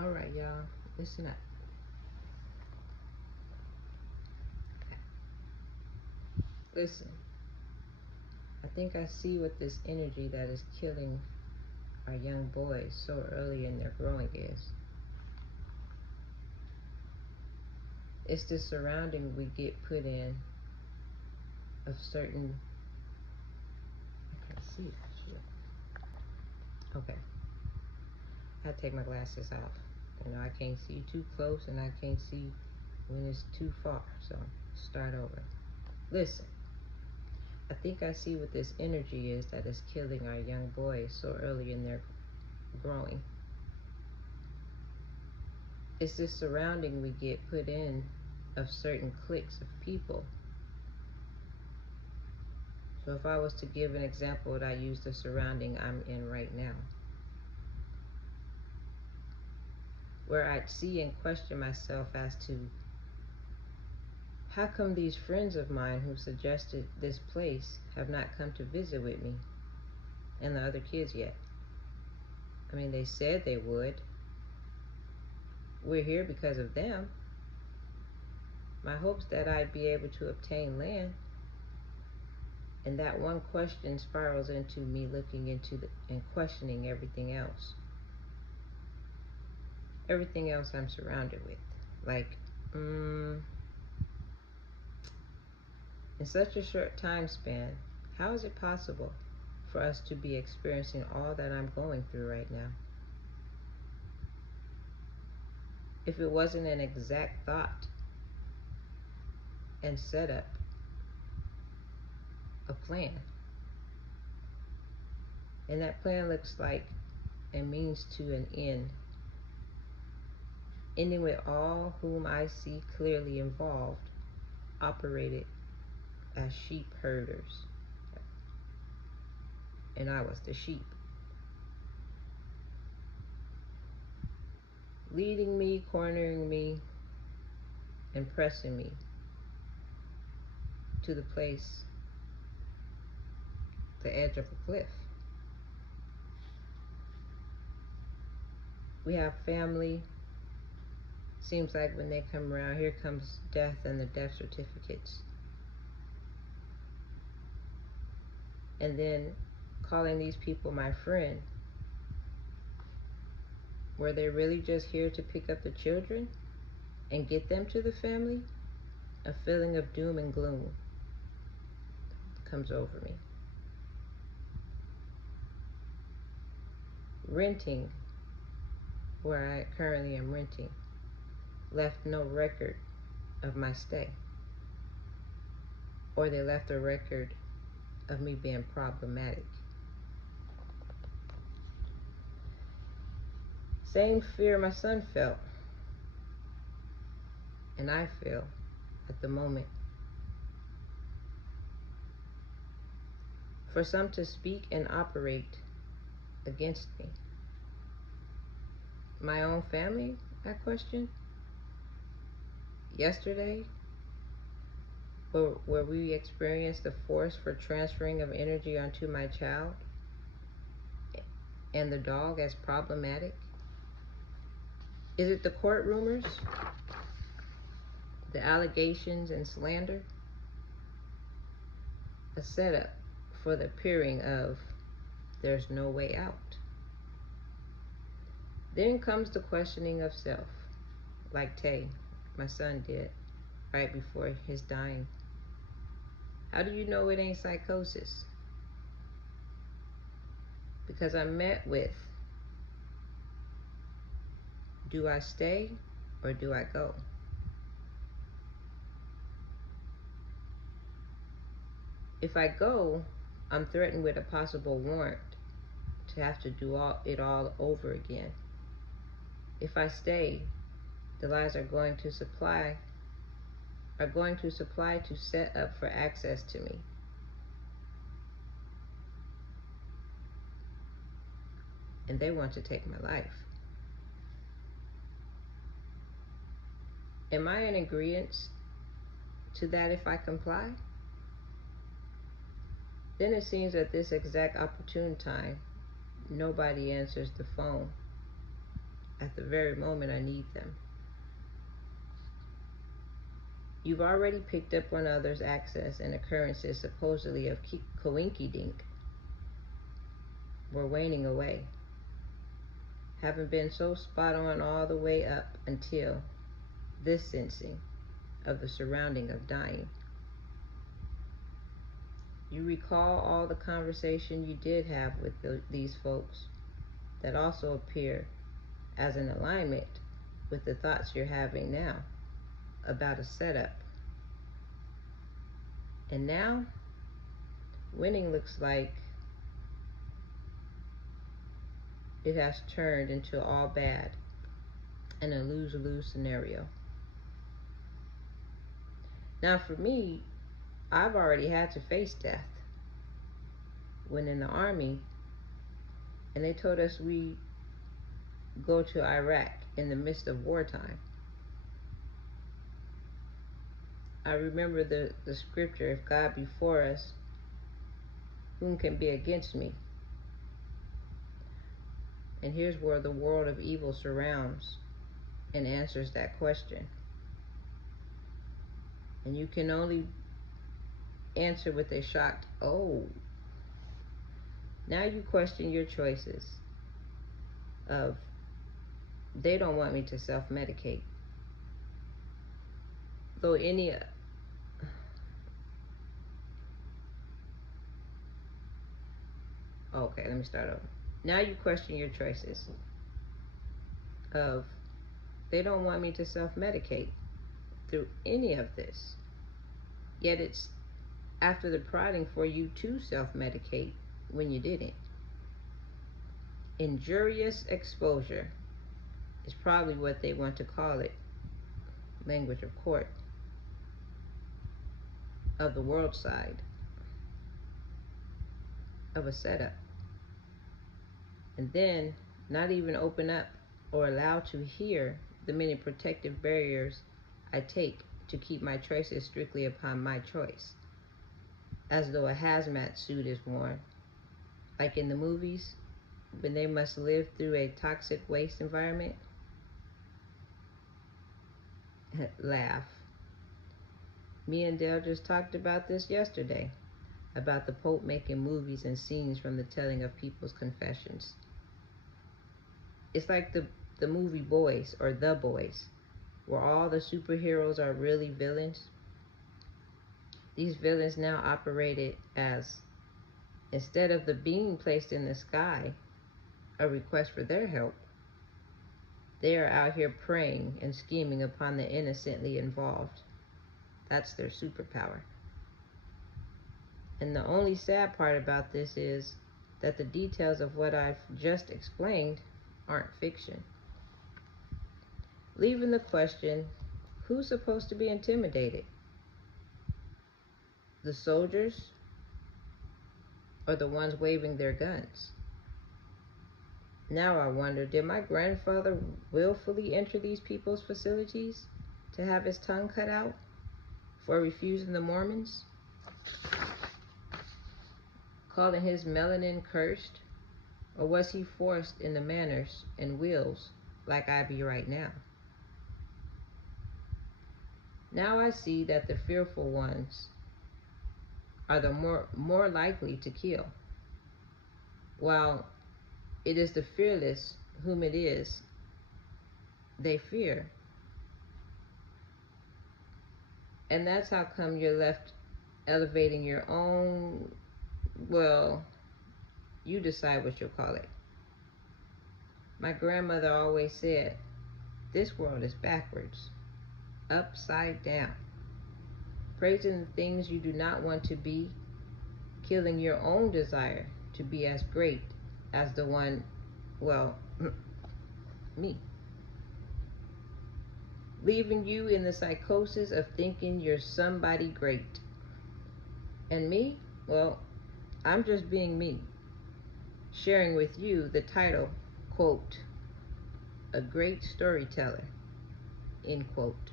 All right, y'all, listen up. Listen, I think I see what this energy that is killing our young boys so early in their growing is. It's the surrounding we get put in of certain. I can't see that shit. Okay, I take my glasses off. You know, I can't see too close and I can't see when it's too far. So start over. Listen, I think I see what this energy is that is killing our young boys so early in their growing. It's this surrounding we get put in of certain cliques of people. So if I was to give an example, would I use the surrounding I'm in right now? Where I'd see and question myself as to how come these friends of mine who suggested this place have not come to visit with me and the other kids yet? I mean, they said they would. We're here because of them. My hopes that I'd be able to obtain land. And that one question spirals into me looking into and questioning everything else. Everything else I'm surrounded with. Like, in such a short time span, how is it possible for us to be experiencing all that I'm going through right now? If it wasn't an exact thought and setup, a plan, and that plan looks like and means to an end, ending with all whom I see clearly involved, operated as sheep herders, and I was the sheep. Leading me, cornering me, and pressing me to the place, the edge of a cliff. We have family. Seems like when they come around, here comes death and the death certificates. And then calling these people my friend. Were they really just here to pick up the children and get them to the family? A feeling of doom and gloom comes over me. Renting, where I currently am renting, left no record of my stay. Or they left a record of me being problematic. Same fear my son felt, and I feel at the moment. For some to speak and operate against me. My own family, I question. Yesterday, where we experienced the force for transferring of energy onto my child and the dog as problematic. Is it the court rumors, the allegations and slander? A setup for the appearing of there's no way out. Then comes the questioning of self, like Tay, my son, did right before his dying. How do you know it ain't psychosis? Because I'm met with, do I stay or do I go? If I go, I'm threatened with a possible warrant to have to do it all over again. If I stay, the lies are going to supply to set up for access to me. And they want to take my life. Am I in agreement to that if I comply? Then it seems at this exact opportune time, nobody answers the phone. at the very moment I need them. You've already picked up on others' access and occurrences supposedly of coinkydink were waning away. Haven't been so spot on all the way up until this sensing of the surrounding of dying. You recall all the conversation you did have with these folks that also appear as an alignment with the thoughts you're having now about a setup. And now, winning looks like it has turned into all bad and a lose-lose scenario. Now for me, I've already had to face death when in the Army, and they told us we go to Iraq in the midst of wartime. I remember the scripture, if God be for us, whom can be against me? And here's where the world of evil surrounds and answers that question. And you can only answer with a shocked, oh. Now you question your choices of, they don't want me to self-medicate. Though any, okay, let me start over. Now you question your choices of, they don't want me to self-medicate through any of this. Yet it's after the prodding for you to self-medicate when you didn't. Injurious exposure is probably what they want to call it, language of court, of the world side of a setup. And then not even open up or allow to hear the many protective barriers I take to keep my choices strictly upon my choice, as though a hazmat suit is worn, like in the movies when they must live through a toxic waste environment. Laugh. Me and Dale just talked about this yesterday, about the Pope making movies and scenes from the telling of people's confessions. It's like the movie Boys, or The Boys, where all the superheroes are really villains. These villains now operated as, instead of the beam placed in the sky, a request for their help, they are out here preying and scheming upon the innocently involved. That's their superpower. And the only sad part about this is that the details of what I've just explained aren't fiction. Leaving the question, who's supposed to be intimidated? The soldiers or the ones waving their guns? Now I wonder, did my grandfather willfully enter these people's facilities to have his tongue cut out for refusing the Mormons? Calling his melanin cursed? Or was he forced into manners and wills like I be right now? Now I see that the fearful ones are the more likely to kill, while it is the fearless whom it is they fear. And that's how come you're left elevating your own, well, you decide what you'll call it. My grandmother always said, this world is backwards, upside down. Praising the things you do not want to be, killing your own desire to be as great as the one, well, me. Leaving you in the psychosis of thinking you're somebody great. And me, well, I'm just being me, sharing with you the title, quote, a great storyteller, end quote.